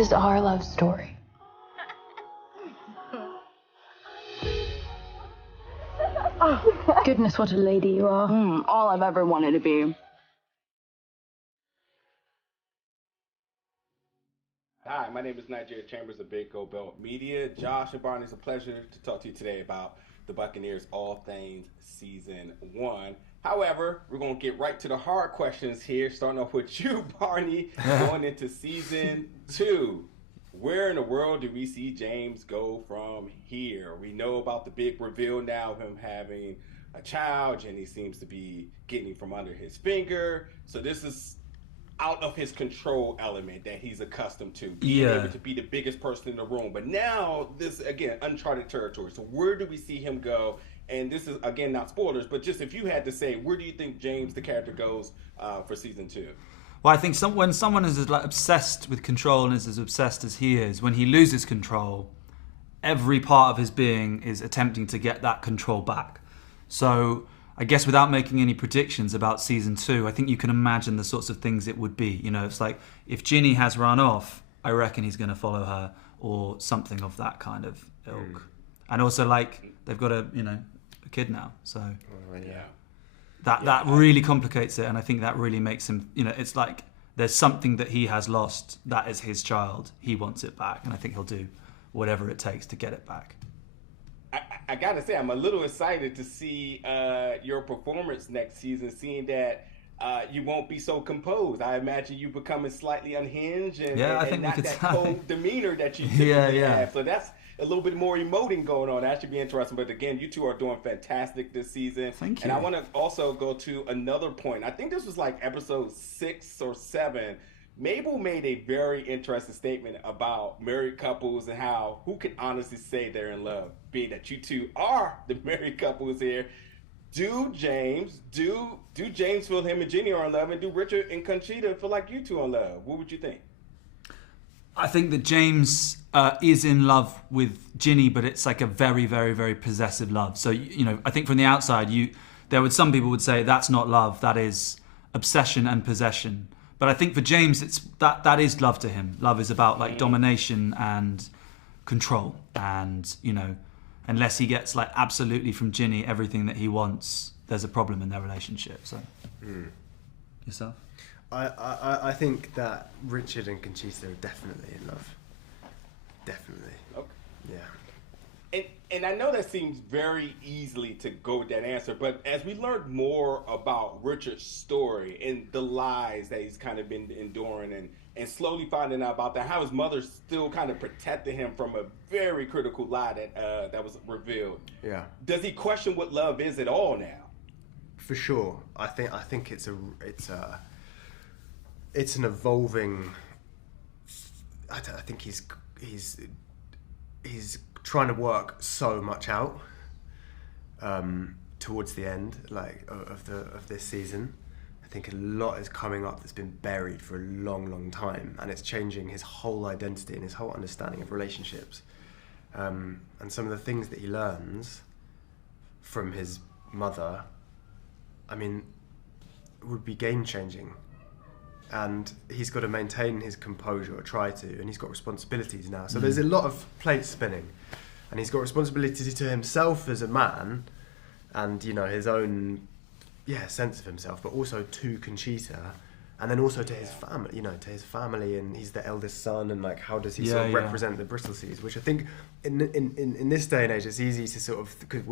This is our love story. Oh, goodness, what a lady you are. All I've ever wanted to be. Hi, my name is Nigeria Chambers of Big Gold Belt Media. Josh and Barney, it's a pleasure to talk to you today about the Buccaneers All Things Season 1. However, we're going to get right to the hard questions here, starting off with you, Barney, going into Season 2. Where in the world do we see James go from here? We know about the big reveal now of him having a child, and he seems to be getting from under his finger. So this is out of his control element that he's accustomed to, being able to be the biggest person in the room. But now this, again, uncharted territory. So where do we see him go? And this is, again, not spoilers, but just if you had to say, where do you think James, the character, goes for Season 2? Well, I think when someone is like obsessed with control and is as obsessed as he is, when he loses control, every part of his being is attempting to get that control back. So I guess without making any predictions about Season 2, I think you can imagine the sorts of things it would be. You know, it's like if Ginny has run off, I reckon he's going to follow her, or something of that kind of ilk. And also, like, they've got a kid now, so that really complicates it, and I think that really makes him. It's like there's something that he has lost that is his child. He wants it back, and I think he'll do whatever it takes to get it back. I gotta say, I'm a little excited to see your performance next season, seeing that you won't be so composed. I imagine you becoming slightly unhinged and, I think not we could that cold demeanor that you typically have. So that's a little bit more emoting going on. That should be interesting. But again, you two are doing fantastic this season. Thank you. And I want to also go to another point. I think this was like episode 6 or 7. Mabel made a very interesting statement about married couples and how who can honestly say they're in love, being that you two are the married couples here. Do James feel him and Ginny are in love, and do Richard and Conchita feel like you two are in love? What would you think? I think that James is in love with Ginny, but it's like a very, very, very possessive love. So, I think from the outside, some people would say that's not love, that is obsession and possession. But I think for James, it's that is love to him. Love is about like domination and control, and unless he gets like absolutely from Ginny everything that he wants, there's a problem in their relationship. So, yourself? I think that Richard and Conchita are definitely in love. Definitely. Okay. Yeah. And I know that seems very easily to go with that answer, but as we learned more about Richard's story and the lies that he's kind of been enduring and slowly finding out about that, how his mother still kind of protected him from a very critical lie that was revealed. Yeah. Does he question what love is at all now? For sure. I think it's an evolving. I think he's trying to work so much out towards the end, like of this season. I think a lot is coming up that's been buried for a long, long time, and it's changing his whole identity and his whole understanding of relationships. And some of the things that he learns from his mother, I mean, would be game-changing. And he's got to maintain his composure, or try to, and he's got responsibilities now. So there's a lot of plates spinning, and he's got responsibility to himself as a man, and his own sense of himself, but also to Conchita, and then also to his family, and he's the eldest son, and like how does he sort of represent the Brittleseys, which I think in this day and age it's easy to sort of, because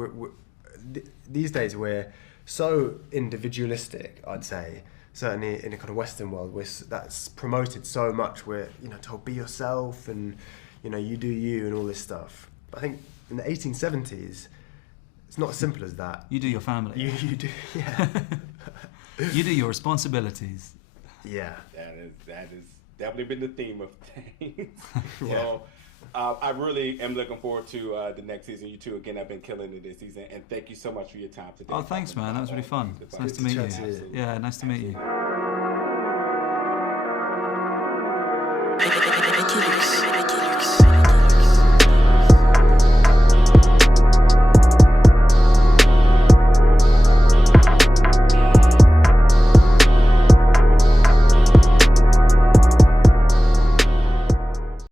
these days we're so individualistic, I'd say. Certainly in a kind of Western world, that's promoted so much. We're told be yourself, and you do you, and all this stuff. But I think in the 1870s, it's not as simple as that. You do your family. You do, yeah. You do your responsibilities. Yeah. That is definitely been the theme of things. Well, I really am looking forward to the next season. You two, again, have been killing it this season, and thank you so much for your time today. Oh, thanks, man. That was really fun. It's nice to meet you. Yeah, nice to meet you. Regulars.